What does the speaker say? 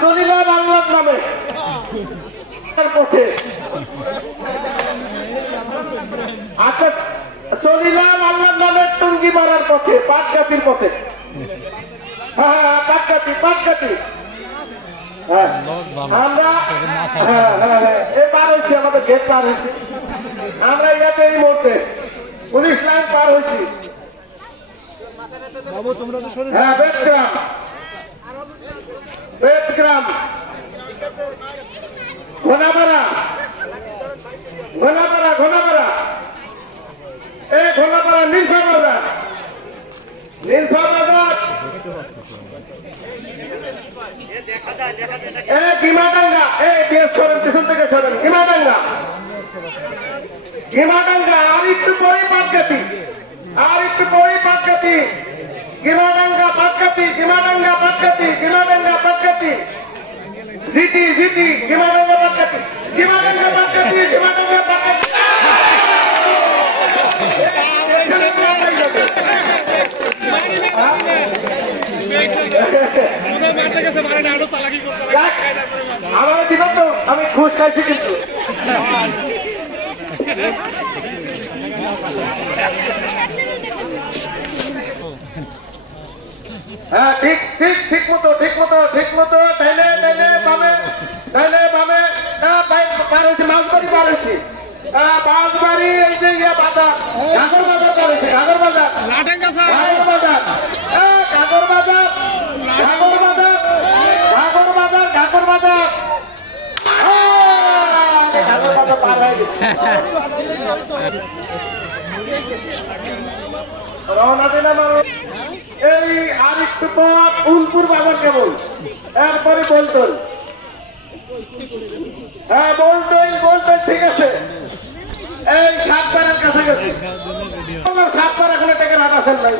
চলিলাম আল্লাহর নামে পথে। আচ্ছা, চলিলাম আল্লাহর নামে টুঙ্গি মারার পথে, পাটগাতির পথে। হ্যাঁ, পাটগাতি। আমরা পার হয়েছি, আমাদের গেট পার হয়েছি। আমরা ইয়াতে এই মুহূর্তে পুলিশ লাইন পার হয়েছি। হ্যাঁ, বেদগ্রাম, ঘোনাপাড়া, নীলফা বাজার, গিমাডাঙ্গা, পিছন থেকে সরেন, গিমাডাঙ্গা, আর একটু পরে পাটগাতি, গিমাডাঙ্গা পাটগাতি, জিটি, গিমাডাঙ্গা পাটগাতি। আমার দিব তো, আমি ঘুষ খাইছি কিন্তু। হ্যাঁ, ঠিক মতো তাইলে বামে পার হয়েছে, মাছবাড়ি পার হয়েছি। মাছবাড়ি, এই যে বাজার, ঘাগর বাজার পার হয়েছে, ঘাগর বাজার। রওনা দিলাম এই আর একটু পর ফুলপুর বাজার কেবল, এরপরে বলতল। হ্যাঁ, বলতল ঠিক আছে। এই সাতবারের কাছাকাছি, সাতবার এখনো টেকের হাট আসেন নাই।